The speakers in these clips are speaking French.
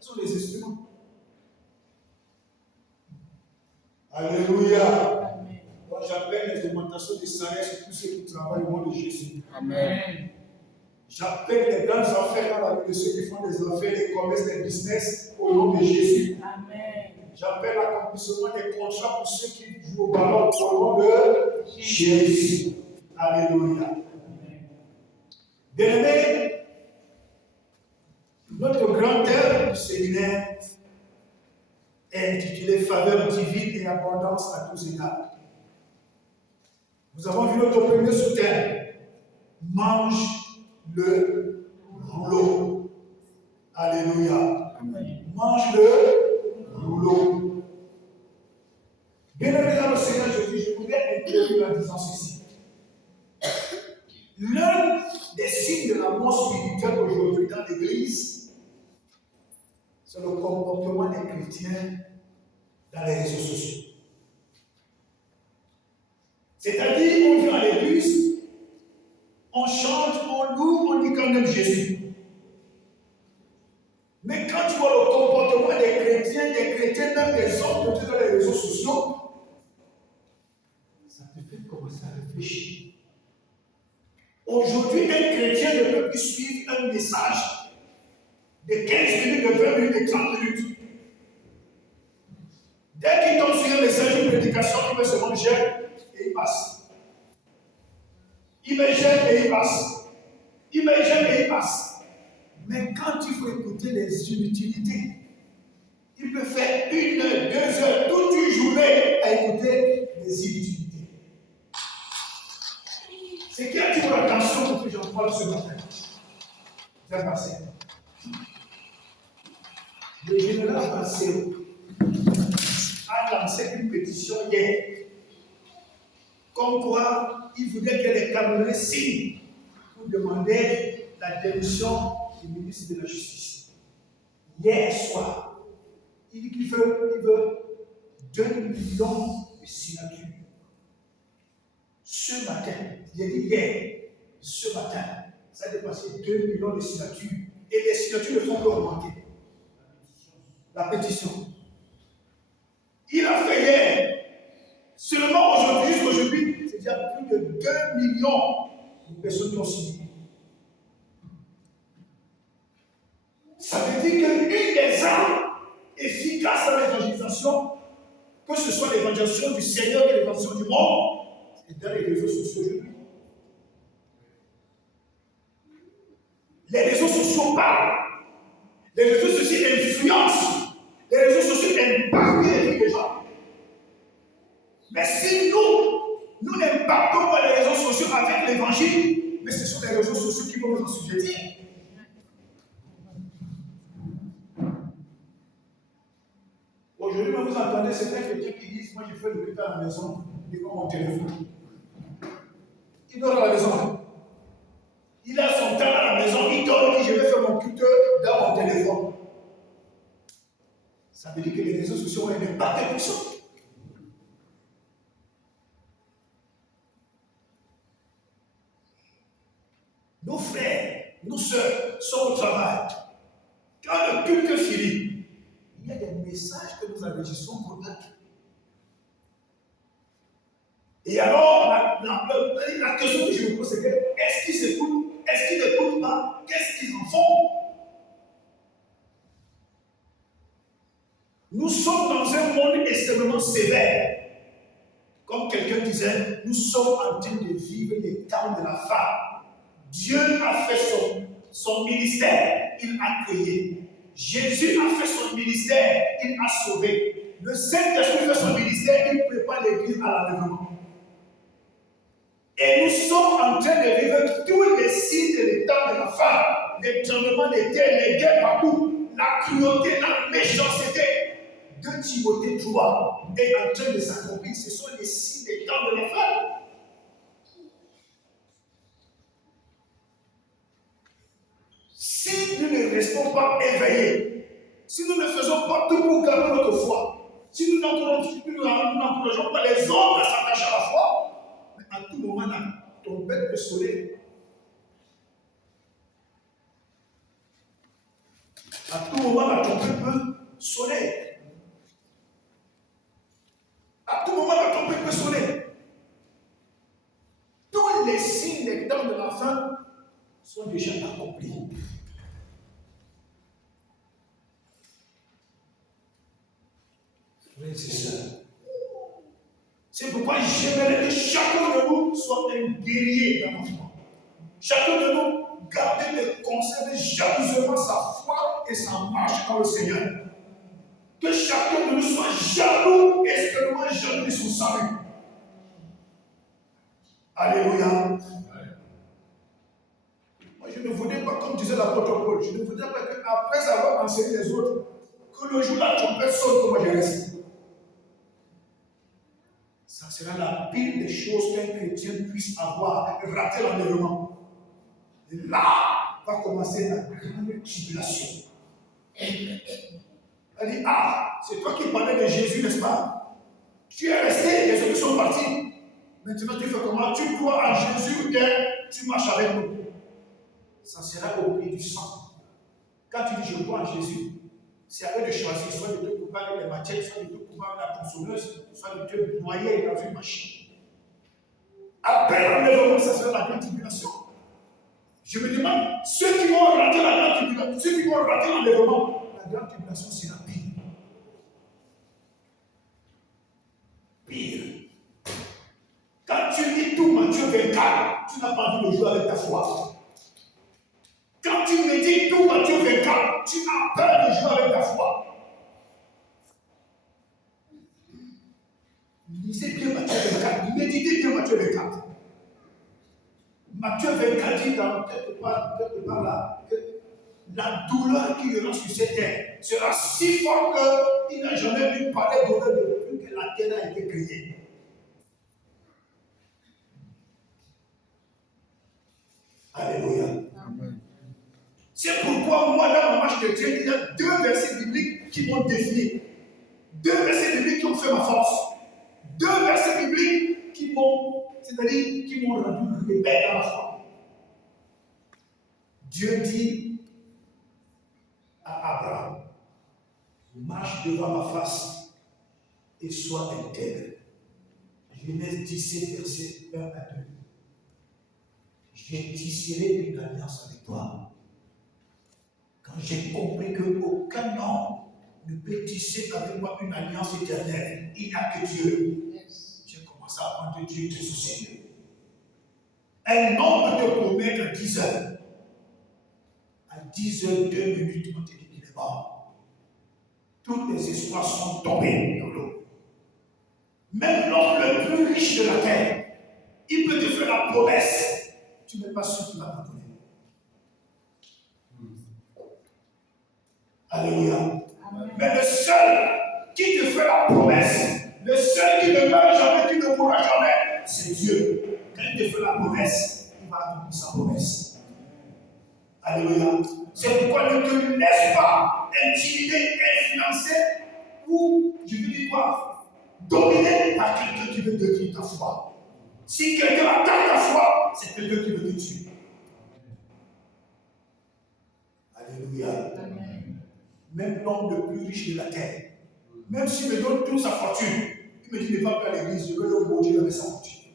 Ce sont des instruments. Alléluia. Moi, j'appelle les augmentations de salaire sur tous ceux qui travaillent au nom de Jésus. Amen. J'appelle les grandes affaires dans la vie de ceux qui font des affaires, des commerces, des business au nom de Jésus. Amen. J'appelle l'accomplissement des contrats pour ceux qui jouent au ballon au nom de Jésus. Alléluia. Bien-aimés, notre grand thème du séminaire est intitulé Faveur divine et abondance à tous égards. Nous avons vu notre premier sous-thème. Mange le rouleau. Alléluia. Amen. Mange le rouleau. Bien-aimés dans le Seigneur Jésus, je voudrais introduire en disant ceci. L'un des signes de la mort spirituelle aujourd'hui dans l'Église, c'est le comportement des chrétiens dans les réseaux sociaux. C'est-à-dire, on vient à l'Église, on chante, on loue, on dit qu'on aime Jésus. Mais quand tu vois le comportement des chrétiens, même des hommes de Dieu dans les réseaux sociaux, ça te fait commencer à réfléchir. Aujourd'hui, un chrétien ne peut plus suivre un message de 15 minutes, de 20 minutes, de 30 minutes. Dès qu'il tombe sur un message, une prédication, il met ce nom j'aime et il passe. Il met j'aime et il passe. Il met j'aime et il passe. Mais quand il faut écouter les inutilités, il peut faire 1 heure, 2 heures, toute une journée à écouter les inutilités. C'est qui attire l'attention pour que j'en parle ce matin. C'est passé. Le général Bassero a lancé une pétition hier, comme quoi il voulait que les Camerounais signent pour demander la démission du ministre de la Justice. Hier soir, il dit qu'il veut 2 millions de signatures. Ce matin, il a dit hier, ce matin, ça a dépassé 2 millions de signatures. Et les signatures ne font qu'augmenter. La pétition. Il a fait hier. Seulement aujourd'hui, jusqu'aujourd'hui, c'est déjà plus de 2 millions de personnes qui ont signé. Ça veut dire qu'une des armes efficaces à l'évangélisation, que ce soit l'évangélisation du Seigneur et l'évangélisation du monde, c'est dans les réseaux sociaux aujourd'hui. Les réseaux sociaux parlent. Les réseaux sociaux influencent. Les réseaux sociaux impactent les vies des gens. Mais si nous n'impactons pas les réseaux sociaux avec l'évangile, mais ce sont les réseaux sociaux qui vont nous assujettir. Aujourd'hui, vous entendez certains chrétiens qui disent, moi je fais le culte à la maison, et comme mon téléphone. Il dort à la maison. Il a son temps à la maison, il dort, et dit, je vais faire mon culte dans mon téléphone. Ça veut dire que les réseaux sociaux ont un impact puissant. Nos frères, nos sœurs sont au travail. Quand le culte finit, il y a des messages que nous enregistrons pour eux. Et alors, la question que je me pose, c'est que est-ce qu'ils s'écoutent? Est-ce qu'ils n'écoutent pas? Qu'est-ce qu'ils en font? Nous sommes dans un monde extrêmement sévère. Comme quelqu'un disait, nous sommes en train de vivre les temps de la femme. Dieu a fait son ministère, il a créé. Jésus a fait son ministère, il a sauvé. Le Saint-Esprit fait son ministère, il prépare l'Église à l'avènement. Et nous sommes en train de vivre tous les signes de l'état de la femme, les tremblements de terre, les guerres partout, la cruauté, la méchanceté. 2 Timothée 3 est en train de s'accomplir. Ce sont les signes des temps de la femme. Si nous ne restons pas éveillés, si nous ne faisons pas tout pour garder notre foi, si nous n'encourageons pas les autres à s'attacher à la foi, à tout moment, ton bête peut sonner. À tout moment, la trompette peut sonner. À tout moment, la trompette peut sonner. Tous les signes des temps de la fin sont déjà accomplis. Frères et sœurs, c'est pourquoi j'aimerais que chacun de nous soit un guerrier dans notre monde. Chacun de nous garde et conserve jalousement sa foi et sa marche dans le Seigneur. Que chacun de nous soit jaloux, extrêmement jaloux de son salut. Alléluia. Moi, je ne voudrais pas, comme disait l'apôtre Paul, je ne voudrais pas qu'après avoir enseigné les autres, que le jour où la trompette sonne, que moi je reste. Ça sera la pire des choses qu'un chrétien puisse avoir, rater l'enlèvement. Et là va commencer la grande tribulation. Elle dit, ah, c'est toi qui parlais de Jésus, n'est-ce pas? Tu es resté, les autres sont partis. Maintenant, tu fais comment? Tu crois en Jésus ou tu marches avec nous? Ça sera au prix du sang. Quand tu dis je crois en Jésus, c'est à eux de choisir, soit de te couper avec les machettes, soit de te couper avec la tronçonneuse, soit de te noyer dans une machine. Après l'enlèvement, ça sera la grande tribulation. Je me demande, ceux qui vont rater la grande tribulation, ceux qui vont rater l'enlèvement, la grande tribulation sera pire. Pire. Quand tu dis tout Matthieu 24, tu n'as pas envie de jouer avec ta foi. Quand tu me dis tout Matthieu 24, tu as peur de jouer avec ta foi. Lisez bien Matthieu 24, méditez bien Matthieu 24. Matthieu 24 dit dans quelque part là que la douleur qu'il y aura sur cette terre sera si forte qu'il n'a jamais pu parler douleur depuis que la terre a été créée. Alléluia. Amen. C'est pourquoi moi, dans ma marche de Dieu, il y a 2 versets bibliques qui m'ont défini. 2 versets bibliques qui ont fait ma force. 2 versets bibliques qui m'ont, c'est-à-dire qui m'ont rendu rebelle dans la foi. Dieu dit à Abraham, marche devant ma face et sois intègre. Genèse 17, verset 1 à 2. J'ai tisseré une alliance avec toi. Quand j'ai compris qu'aucun homme ne peut tisser avec moi une alliance éternelle, il n'y a que Dieu. J'ai commencé à prendre Dieu très au sérieux. Un homme peut te promettre à 10 heures. À 10 heures, 2 minutes, on te dit qu'il est mort. Tous les espoirs sont tombés dans l'eau. Même l'homme le plus riche de la terre, il peut te faire la promesse. Tu n'es pas sûr qu'il va pardonner. Alléluia. Amen. Mais le seul qui te fait la promesse, le seul qui ne meurt jamais, qui ne mourra jamais, c'est Dieu. Quand il te fait la promesse, il va accomplir sa promesse. Alléluia. C'est pourquoi ne te laisse pas intimider, influencer, ou, je veux dire quoi, dominer par quelqu'un qui veut détruire ta foi. Si quelqu'un attaque ta foi, c'est quelqu'un qui veut te tuer. Alléluia. Amen. Même l'homme le plus riche de la terre, même s'il me donne toute sa fortune, il me dit ne va pas à l'église, je veux le maudire avec sa fortune.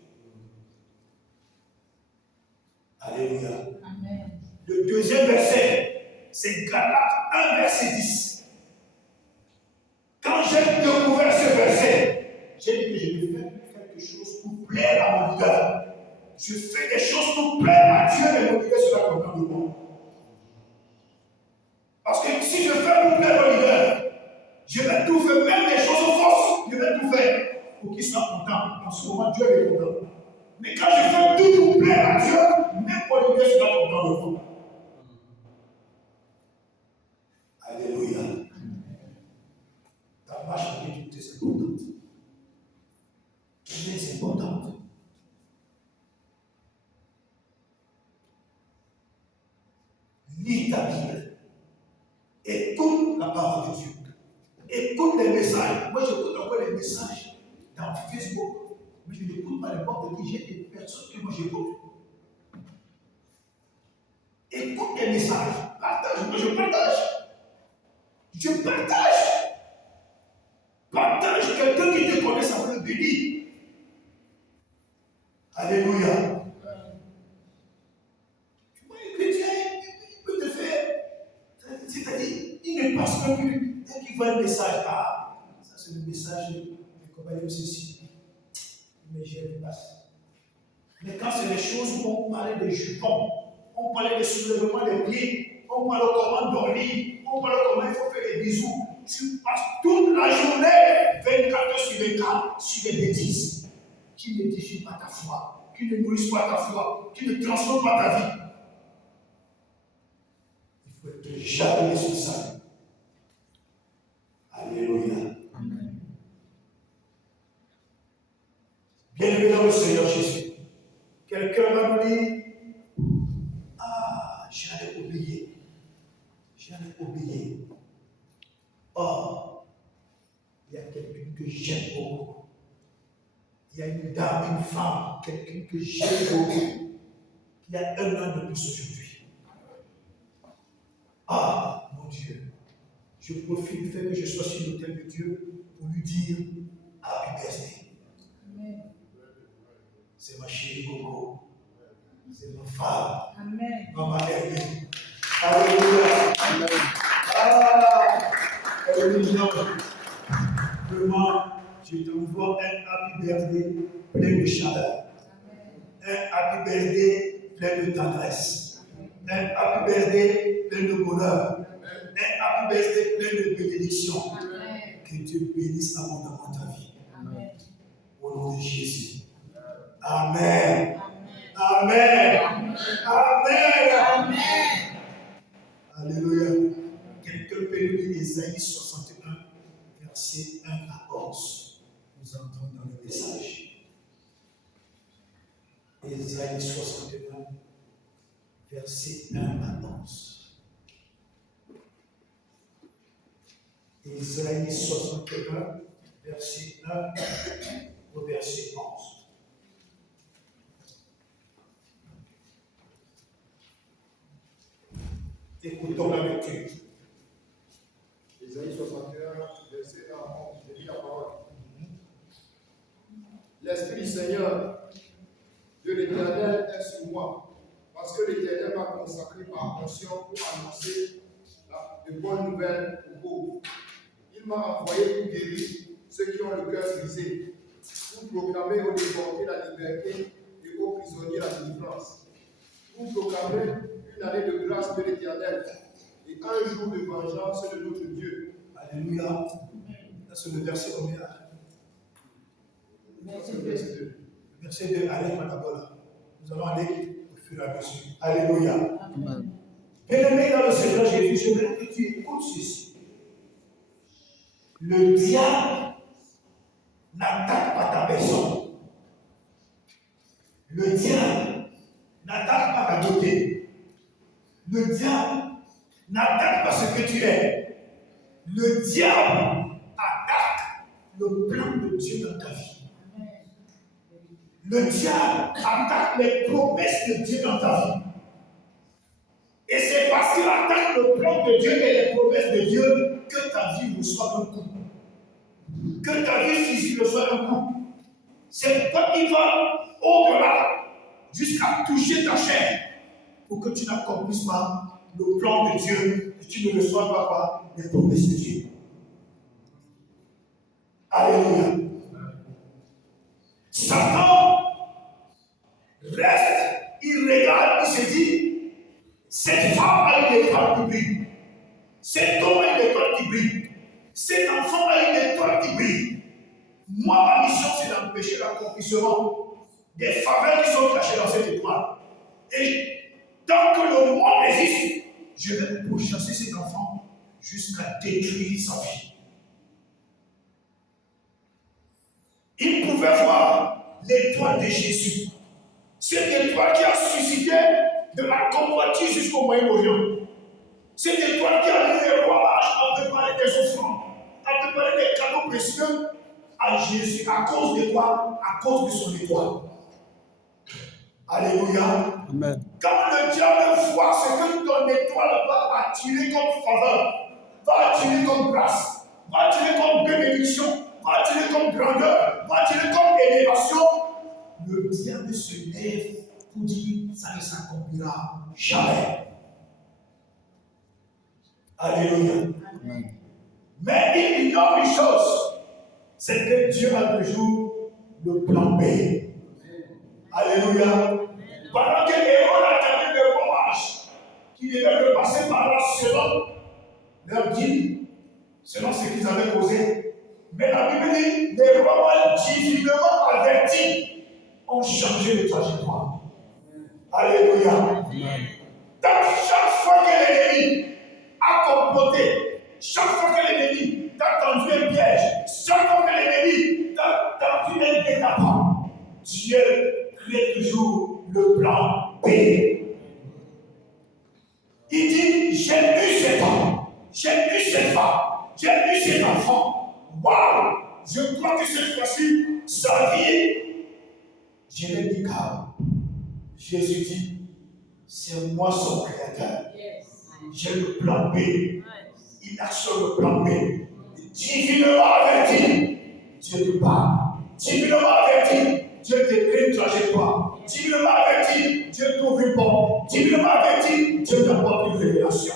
Alléluia. Amen. Le deuxième verset, c'est Galates 1, verset 10. Quand j'ai découvert ce verset, j'ai dit que je devais faire quelque chose pour plaire à mon leader. Je fais des choses pour plaire à Dieu et mon leader sera content de moi. Parce que si je fais pour plaire au leader, je vais tout faire, même les choses fausses, je vais tout faire pour qu'il soit content. En ce moment, Dieu est content. Mais quand je fais tout pour plaire à Dieu, même mon leader sera content de moi. Alléluia. Ta marche avec Dieu, c'est importante. C'est importante. Lis ta Bible. Écoute la parole de Dieu. Écoute les messages. Moi, j'écoute encore les messages dans Facebook. Mais je n'écoute pas n'importe qui. J'ai des personnes que moi j'écoute. Écoute les messages. Partage. Moi, je partage. Je partage. Partage. Quelqu'un qui te connaît, ça peut le bénir. Alléluia. Tu vois, un chrétien, il peut te faire. C'est-à-dire, il ne passe même plus. Dès qu'il voit un message, ah, ça c'est le message de comment il ceci. Mais je passe. Mais quand c'est des choses où on parlait de jupons, on parlait de soulèvement des pieds, on parlait comment dormir, on parlait comment il faut faire des bisous, tu passes toute la journée, 24 heures sur 24, sur des bêtises qui n'édifient pas ta foi, qui ne nourrissent pas ta foi, qui ne transforment pas ta vie. Il faut être jamais sur ça. Alléluia. Amen. Bien-aimé dans le Seigneur Jésus. Quelqu'un va nous dire, ah, j'allais oublier. J'allais oublier. Or, il y a quelqu'un que j'aime beaucoup. Il y a une dame, une femme, quelqu'un que j'aime beaucoup, qui a 1 an de plus aujourd'hui. Ah, mon Dieu, je profite du fait que je sois sur l'autel de Dieu pour lui dire Happy Birthday. C'est ma chérie Coco. C'est ma femme. Amen. Maman Hermine. Alléluia. Ah, elle est mignonne. Vraiment, je t'envoie un happy birthday plein de chaleur. Un happy birthday plein de tendresse. Un happy birthday plein de bonheur. Un happy birthday plein de bénédiction. Que Dieu bénisse abondamment ta vie. Amen. Au nom de Jésus. Amen. Amen. Amen. Amen. Alléluia. Quelqu'un peut nous lire Ésaïe 61, verset 1 à 11. Nous entrons dans le message. Ésaïe 61, verset 1 à 11. Ésaïe 61, verset 1 au verset 11. Écoutons la lecture. Ésaïe 61, verset 1 à 11, je lis la parole. L'Esprit du Seigneur, de l'Éternel, est sur moi, parce que l'Éternel m'a consacré par onction pour annoncer de bonnes nouvelles aux pauvres. Il m'a envoyé pour guérir ceux qui ont le cœur brisé, pour proclamer aux déportés la liberté et aux prisonniers la délivrance, pour proclamer une année de grâce de l'Éternel et un jour de vengeance de notre Dieu. Alléluia. Là, c'est le verset combien? Verset 2. Verset 2. Allez, d'abord là. Nous allons aller au fur et à mesure. Alléluia. Amen. Bien-aimé dans le Seigneur Jésus, je voudrais que tu écoutes ceci. Le diable n'attaque pas ta personne. Le diable n'attaque pas ta beauté. Le diable n'attaque pas ce que tu es. Le diable attaque le plan de Dieu dans ta vie. Le diable attaque les promesses de Dieu dans ta vie. Et c'est parce qu'il attaque le plan de Dieu et les promesses de Dieu que ta vie reçoit un coup. Que ta vie physique reçoit un coup. C'est pourquoi il va au-delà jusqu'à toucher ta chair pour que tu n'accomplisses pas le plan de Dieu et tu ne reçois pas quoi? Les promesses de Dieu. Alléluia. Satan reste, il regarde, il se dit, cette femme a une étoile qui brille. Cet homme a une étoile qui brille. Cet enfant a une étoile qui brille. Moi, ma mission, c'est d'empêcher l'accomplissement des faveurs qui sont cachées dans cette étoile. Et tant que le monde existe, je vais pourchasser cet enfant jusqu'à détruire sa vie. Il pouvait voir l'étoile de Jésus. Cette étoile qui a suscité de la convoitise jusqu'au Moyen-Orient. Cette étoile qui a mis les rois mages à préparer des offrandes, à préparer des cadeaux précieux à Jésus. À cause de quoi? À cause de son étoile. Alléluia. Amen. Quand le diable voit ce que ton étoile va attirer comme faveur, va attirer comme grâce, va attirer comme bénédiction, va attirer comme grandeur, va attirer comme élévation, le diable se lève pour dire ça ne s'accomplira jamais. Alléluia. Amen. Mais il ignore une chose, c'est que Dieu a toujours le plan B. Alléluia. Pendant que Hérode attendait le fromage qui devait repasser par là selon leur guide, selon ce qu'ils avaient causé. Mais la Bible dit, les rois divinement avertis ont changé de trajectoire. Alléluia. Amen. Donc chaque fois que l'ennemi a comploté, chaque fois que l'ennemi t'a tendu un piège, chaque fois que l'ennemi t'a tendu un guet-apens, Dieu crée toujours le plan B. Il dit, j'ai eu cet homme, j'ai eu cette femme, j'ai eu cet enfant. Waouh! Je crois que cette fois-ci, sa vie, je l'ai dit car Jésus dit, c'est moi son créateur. J'ai le plan B. Il a sur le plan B. Divinement averti, Dieu te parle. Divinement averti, Dieu te crée une trajectoire. Divinement averti, Dieu t'ouvre une porte. Divinement averti, Dieu t'apporte une révélation.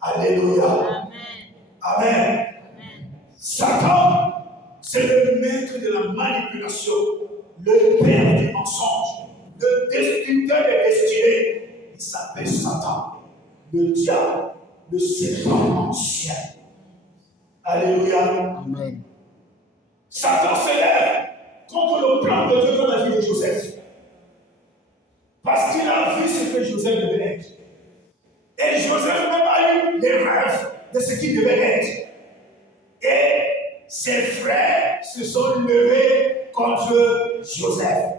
Alléluia. Amen. Amen. Satan, c'est le maître de la manipulation, le père du mensonge, le destructeur des destinées. Il s'appelle Satan. Le diable, le serpent ancien. Alléluia. Amen. Satan s'élève contre le plan de Dieu dans la vie de Joseph. Parce qu'il a vu ce que Joseph devait être. Et Joseph même a eu les rêves de ce qu'il devait être. Et ses frères se sont levés contre Joseph.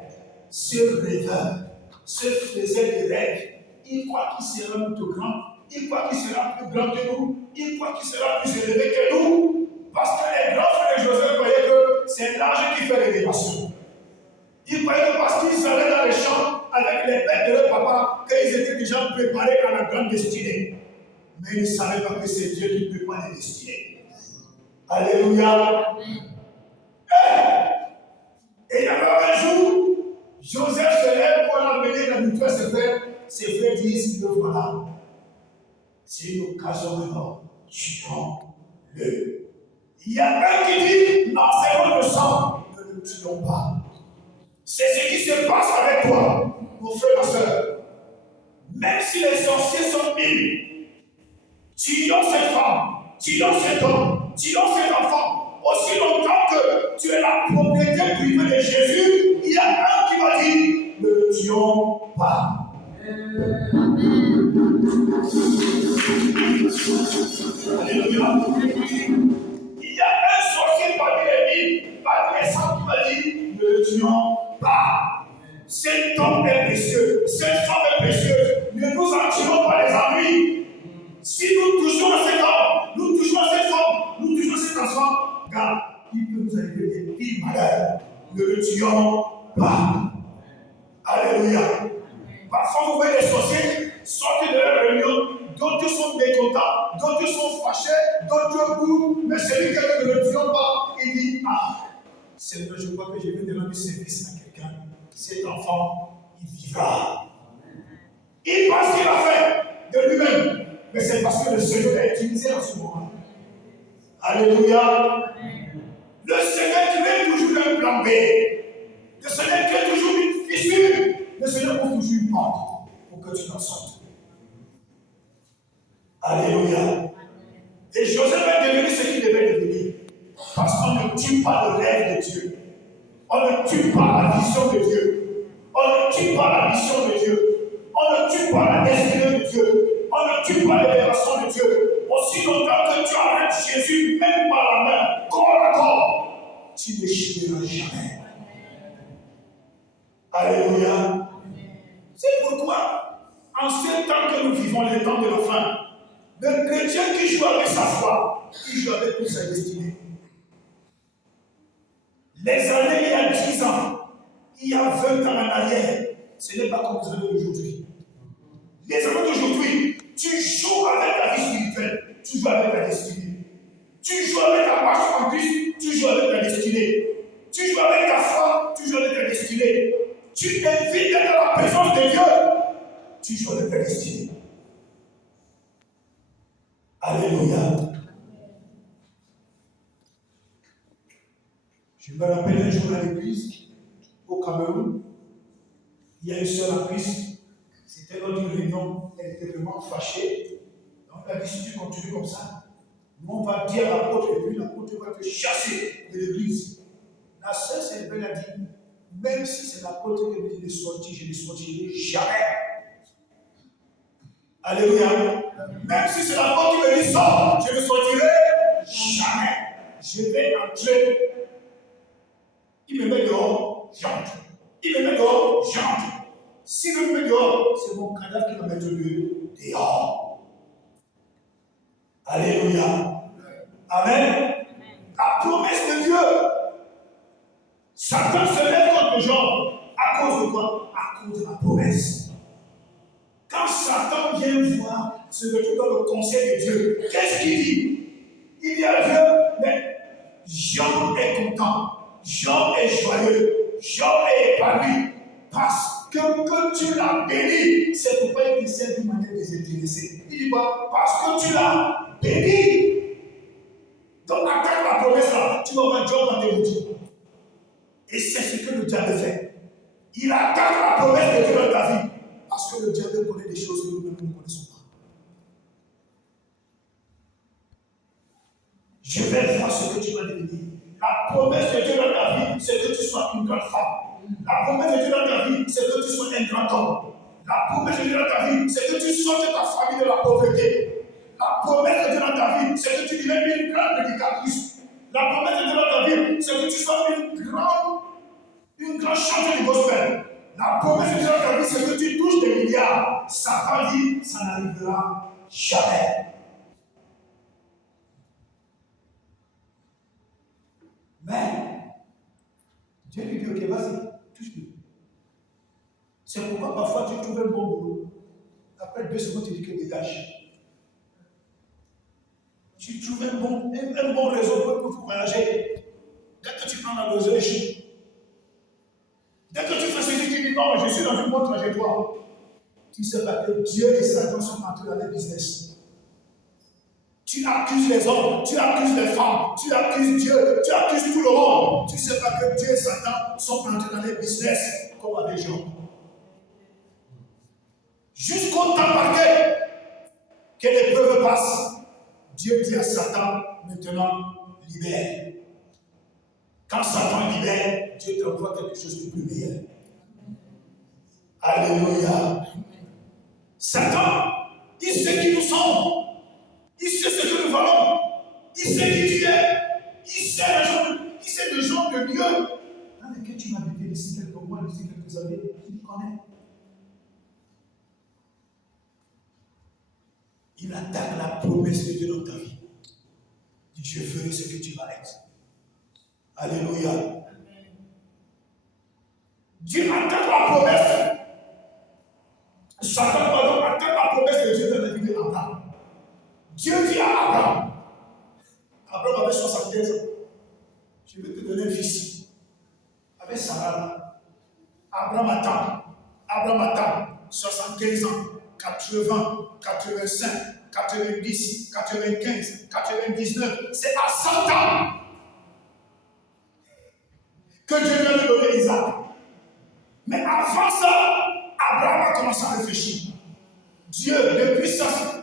Ce rêveur se faisait des rêves. Il croit qu'il sera plus grand. Il croit qu'il sera plus grand que nous. Il croit qu'il sera plus élevé que nous. Parce que les grands frères de Joseph croyaient que c'est l'âge qui fait l'élévation. Ils croyaient que parce qu'ils allaient dans les champs avec les bêtes de leur papa, qu'ils étaient déjà préparés à la grande destinée. Mais ils ne savaient pas que c'est Dieu qui prépare les destinées. Alléluia. Et il y avait un jour, Joseph se lève pour l'amener la mutuelle à ses frères. Ses frères disent, le voilà. C'est une occasion alors, tuons-le. Il y a un qui dit, non, c'est votre sang, ne le tuons pas. C'est ce qui se passe avec toi, mon frère, ma soeur. Même si les sorciers sont 1000, tuons cette femme, tuons cet homme, tuons cet enfant. Aussi longtemps que tu es la propriété privée de Jésus, il y a un qui va dire, ne le tuons pas. Alléluia. Il y a un sorcier parmi les 1000, parmi les 100 qui va dire, ne le tuons pas. Cet homme est précieux, cette femme est précieuse. Ne nous en tirons pas les ennuis. Si nous touchons à cet homme, nous touchons à cette femme, nous touchons à cet enfant, regarde, il peut nous arriver des pires malheurs. Ne le tuons pas. Alléluia. Parfois, vous voyez les sorciers sortir de leur réunion, d'autres sont mécontents, d'autres sont fâchés, d'autres bourrent, mais celui qui ne le tuons pas, il dit, ah, Seigneur, je crois que je vais demander service à quelqu'un. Cet enfant, il vivra. Il pense qu'il a fait de lui-même, mais c'est parce que le Seigneur l'a utilisé en ce moment. Alléluia. Le Seigneur crée toujours un plan B. Le Seigneur crée toujours une fissure. Le Seigneur ouvre toujours une porte pour que tu t'en sortes. Alléluia. Et Joseph est devenu ce qu'il devait devenir. Parce qu'on ne tue pas le rêve de Dieu. On ne tue pas la vision de Dieu. On ne tue pas la mission de Dieu. On ne tue pas la destinée de Dieu. On ne tue pas l'élévation de Dieu. Aussi longtemps que tu arrêtes Jésus, même par la main, corps à corps, tu n'échoueras jamais. Alléluia. C'est pourquoi, en ce temps que nous vivons, les temps de la fin, le chrétien qui joue avec sa foi, qui joue avec toute sa destinée. Les années il y a 10 ans, il y a 20 ans en arrière, ce n'est pas comme les années d'aujourd'hui. Les années d'aujourd'hui, tu joues avec la vie spirituelle. tu joues avec ta destinée. Tu joues avec ta marche en Christ, tu joues avec ta destinée. Tu joues avec ta foi, tu joues avec ta destinée. Tu évites d'être dans la présence de Dieu, tu joues avec ta destinée. Alléluia. Je me rappelle un jour à l'église, au Cameroun, il y a une sœur en Christ, c'était lors d'une réunion, elle était vraiment fâchée. Donc elle a dit, si tu continues comme ça, nous on va dire à l'apôtre, et puis l'apôtre va te chasser de l'église. La sœur s'est levée, elle a dit, même si c'est l'apôtre qui me dit de sortir, je ne sortirai jamais. Alléluia. Même si c'est l'apôtre qui me dit sors, je ne sortirai jamais. Je vais entrer. Il me met dehors, j'entre. Il me met dehors, j'entre. S'il me met dehors, c'est mon cadavre qui va mettre dehors. Alléluia. Amen. La promesse de Dieu. Satan se lève contre les gens. À cause de quoi? À cause de la promesse. Quand Satan vient voir, se retrouve dans le conseil de Dieu, qu'est-ce qu'il dit? Il dit à Dieu, mais Jean est content. Jean est joyeux, Jean est épanoui, parce que tu l'as béni. C'est pourquoi il te sert d'une manière désintéressée. Il dit quoi? Parce que tu l'as béni. Donc, attaque la promesse là, tu vas voir Dieu dans tes outils. Et c'est ce que le diable fait. Il attaque la promesse de Dieu dans ta vie, parce que le diable connaît des choses que nous-mêmes ne connaissons pas. Je vais voir ce que tu vas devenir. La promesse de Dieu dans ta vie, c'est que tu sois une grande femme. La promesse de Dieu dans ta vie, c'est que tu sois un grand homme. La promesse de Dieu dans ta vie, c'est que tu sortes de ta famille de la pauvreté. La promesse de Dieu dans ta vie, c'est que tu deviens une grande prédicatrice. La promesse de Dieu dans ta vie, c'est que tu sois une grande chanteuse du gospel. La promesse de Dieu dans ta vie, c'est que tu touches des milliards. Satan dit, ça n'arrivera jamais. Mais, Dieu lui dit, ok, vas-y, touche-le. C'est pourquoi parfois tu trouves un bon boulot. Après 2 secondes, tu dis que dégage. Tu trouves un bon réseau pour voyager. Dès que tu prends la dosage, dès que tu fais ce que tu dis, non, je suis dans une bonne trajectoire. Tu sais pas que Dieu et Satan sont entrés dans les business. Tu accuses les hommes, tu accuses les femmes, tu accuses Dieu, tu accuses tout le monde. Tu ne sais pas que Dieu et Satan sont entrés dans les business comme avec Jean. Jusqu'au temps marqué que l'épreuve passe, Dieu dit à Satan, maintenant, libère. Quand Satan libère, Dieu t'envoie quelque chose de plus meilleur. Alléluia. Satan, il sait qui nous sommes. Il sait ce que nous valons. Il sait qui tu es. Il sait le genre de Dieu dans lequel tu m'as habité d'ici quelques mois, d'ici quelques années. Il me connaît. Il attaque la promesse de Dieu dans ta vie. Il dit, je ferai ce que tu vas être. Alléluia. Dieu attaque la promesse. Satan, pardon, attaque la promesse de Dieu dans la vie d'Abraham. Dieu dit à Abraham, Abraham avait 75 ans, je vais te donner un fils. Avec Sarah, Abraham attend, 75 ans, 80, 85, 90, 95, 99, c'est à 100 ans que Dieu vient de donner Isaac. Mais avant ça, Abraham a commencé à réfléchir. Dieu,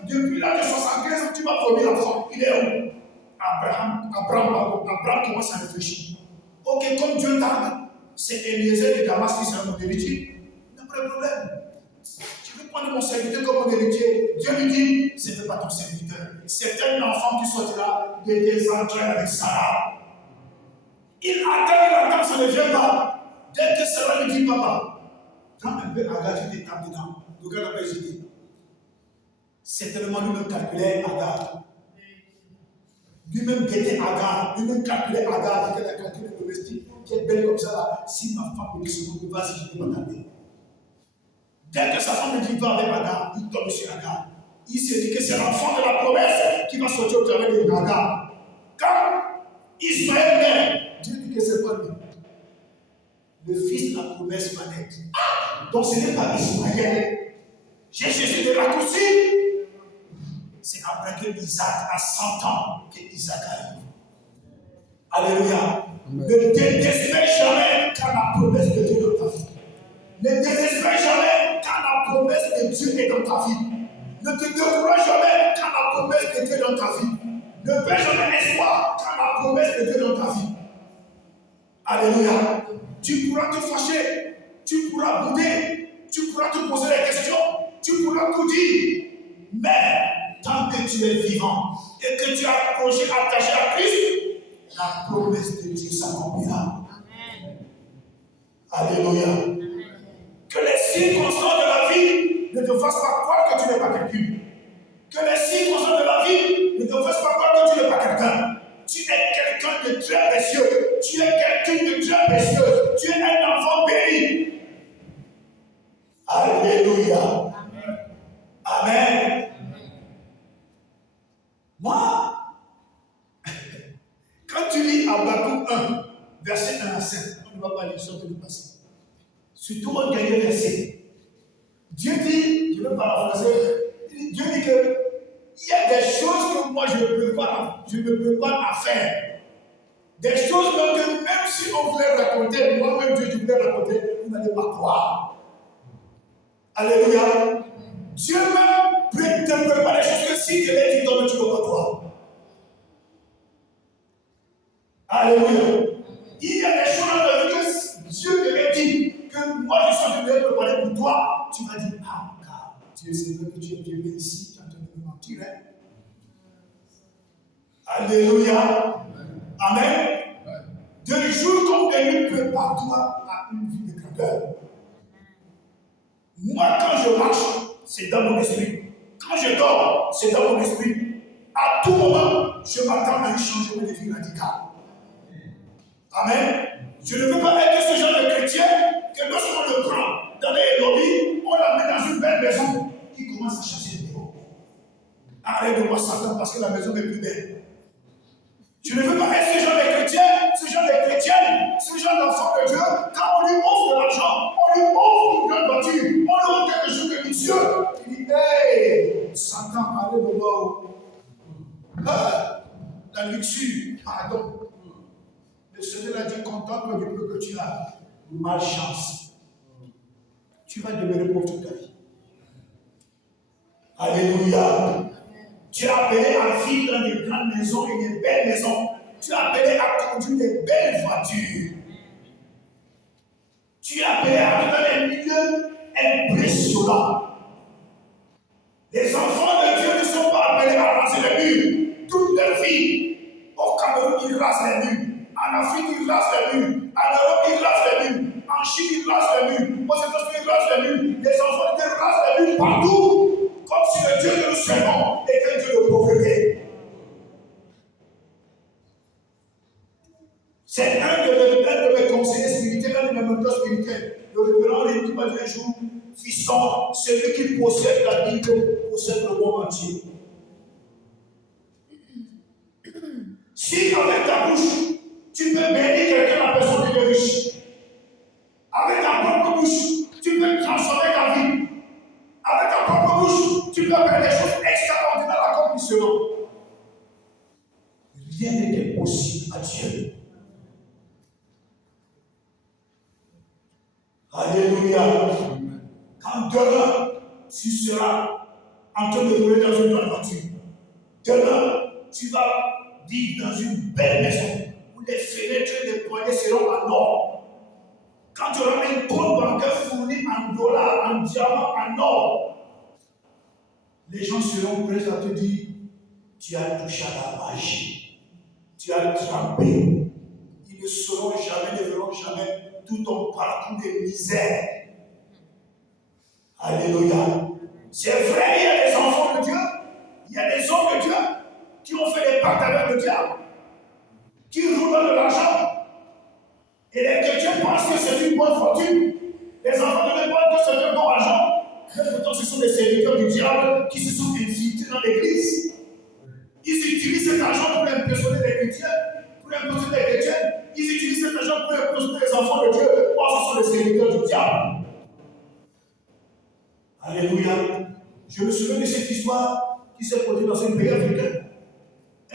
depuis l'âge de 75 ans, tu m'as promis l'enfant. Il est où? Abraham commence à réfléchir. Ok, comme Dieu tarde, c'est Eliezer de Damas qui sera mon héritier. Il n'y a pas de problème. Tu veux prendre mon serviteur comme mon héritier? Dieu lui dit, ce n'est pas ton serviteur. C'est un enfant qui sortira de tes entrailles avec Sarah. Il attend, ça ne vient pas. Dès que Sarah lui dit, papa, quand un peu Agar, tu t'étapes dedans. Regarde la Belgique. C'est tellement lui-même calculé Agar. Lui-même guettait Agar. Lui-même calculait Agar. Il a calculé le domestique qui est belle comme ça. Là. Si ma femme me dit ce mot, vas-y, je ne peux pas garder. Dès que sa femme me dit va avec Agar, il tombe sur Agar. il se dit que c'est l'enfant de la promesse qui va sortir au travers de Hagar. Quand Ismaël naît, Dieu dit que c'est pas lui. Le fils de la promesse va naître. Donc ce n'est pas Ismaël. J'ai Jésus de raccourci. C'est après que Isaac a 100 ans que Isaac arrive. Alléluia. Ne désespère jamais quand la promesse de Dieu est dans ta vie. Ne désespère jamais quand la promesse de Dieu est dans ta vie. Ne te décourage jamais quand la promesse de Dieu est dans ta vie. Ne perds jamais espoir quand la promesse de Dieu est dans ta vie. Alléluia. Tu pourras te fâcher, tu pourras bouder, tu pourras te poser des questions, tu pourras tout dire. Mais tant que tu es vivant et que tu es accroché, attaché à Christ, la promesse de Dieu s'accomplira. Alléluia. Que les circonstances de la vie ne te fassent pas croire que tu n'es pas quelqu'un. Que les circonstances de la vie ne te fassent pas croire que tu n'es pas quelqu'un. Tu es quelqu'un de très précieux. Tu es quelqu'un de très précieux. Tu es un enfant béni. Alléluia. Amen. Moi, quand tu lis Habakkuk 1, verset 1 à 5, on ne va pas lire ça de passer. Surtout un dernier verset. Dieu dit, je vais paraphraser, Dieu dit que il y a des choses que moi je ne peux pas faire. Des choses que même si on voulait raconter, moi-même Dieu je voulais raconter, vous n'allez pas croire. Alléluia. Dieu même te prépare des choses que si je l'ai dit, toi tu ne peux pas croire. Alléluia. Il y a des choses dans la vie que Dieu te l'a dit, que moi je suis en train de les préparer pour toi. Tu vas dire, ah, car Dieu c'est vrai que tu es Dieu ici, tu es en train de me mentir. Hein? Alléluia. Amen. De jour comme de nuit, prépare-toi à une vie de grandeur. Moi, quand je marche, c'est dans mon esprit. Quand je dors, c'est dans mon esprit. À tout moment, je m'attends à un changement de vie radical. Amen. Je ne veux pas être ce genre de chrétien que lorsqu'on le prend dans les lobbies, on l'amène dans une belle maison, il commence à chasser les démons. Arrête de voir Satan parce que la maison est plus belle. Je ne veux pas être ce genre de chrétien, ce genre de chrétienne, ce genre d'enfant de Dieu. Quand on lui offre de l'argent, on lui offre une grande voiture, on lui offre quelque chose de luxueux. Il dit, hey, Satan, arrête de voir. La luxure, pardon. Le Seigneur a dit, contente du peu que tu as. Malchance. Tu vas demeurer pour toute ta vie. Alléluia. Tu es appelé à vivre dans des grandes maisons et des belles maisons. Tu es appelé à conduire des belles voitures. Tu es appelé à vivre dans des milieux impressionnants. Les enfants de Dieu ne sont pas appelés à raser les murs toute leur vie. Au Cameroun, ils rasent les murs. En Afrique, ils rasent les murs. En Europe, ils rasent les murs. En Chine, ils rasent les murs. Aux États-Unis, ils rasent les murs. Les enfants de Dieu rasent les murs partout. Comme si le Dieu que nous servons était un Dieu de pauvreté. C'est un de mes conseillers spirituels, un de mes mentors spirituels. Le révérend Rémi qui m'a dit un jour, fiston, celui qui possède la Bible possède le monde entier. Si avec ta bouche, tu peux bénir quelqu'un, la personne qui est riche. Avec ta propre bouche, tu peux transformer ta vie. Avec ta propre bouche, tu peux faire des choses extraordinaires à l'accomplissement. Rien n'est impossible à Dieu. Alléluia. Quand demain, tu seras en train de rouler dans une grande voiture, demain, tu vas vivre dans une belle maison où les fenêtres et les poignées seront en or. Quand tu auras un compte bancaire fourni en dollars, en diamants, en or, les gens seront prêts à te dire, tu as touché à la magie, tu as trempé. Ils ne sauront jamais, ne verront jamais tout ton parcours de misère. Alléluia. C'est vrai, il y a des enfants de Dieu, il y a des hommes de Dieu qui ont fait des pactes avec le diable, qui roulent dans de l'argent. Et les chrétiens pensent que c'est une bonne fortune. Les enfants de Dieu pensent que c'est un bon argent. Mais pourtant, ce sont des serviteurs du diable qui se sont infiltrés dans l'église. Ils utilisent cet argent pour impressionner les chrétiens, pour impressionner les chrétiens. Ils utilisent cet argent pour impressionner les enfants de Dieu. Or, ce sont des serviteurs du diable. Alléluia. Je me souviens de cette histoire qui s'est produite dans un pays africain.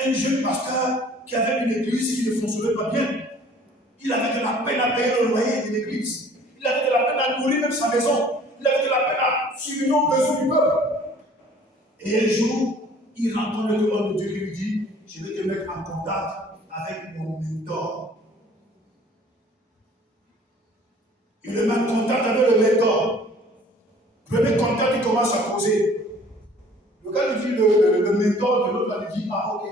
Un jeune pasteur qui avait une église qui ne fonctionnait pas bien. Il avait de la peine à payer le loyer de l'église. Il avait de la peine à nourrir même sa maison. Il avait de la peine à subvenir aux besoins du peuple. Et un jour, il rencontre le homme de Dieu qui lui dit, je vais te mettre en contact avec mon mentor. Il le met en contact avec le mentor. Premier contact, il commence à causer. Le gars lui dit, le mentor de l'autre lui dit, ah ok,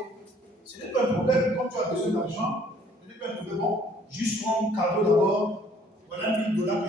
ce n'est pas un problème, quand tu as besoin d'argent, ce n'est pas un problème, bon, juste prends un cadeau d'abord, voilà $1000 que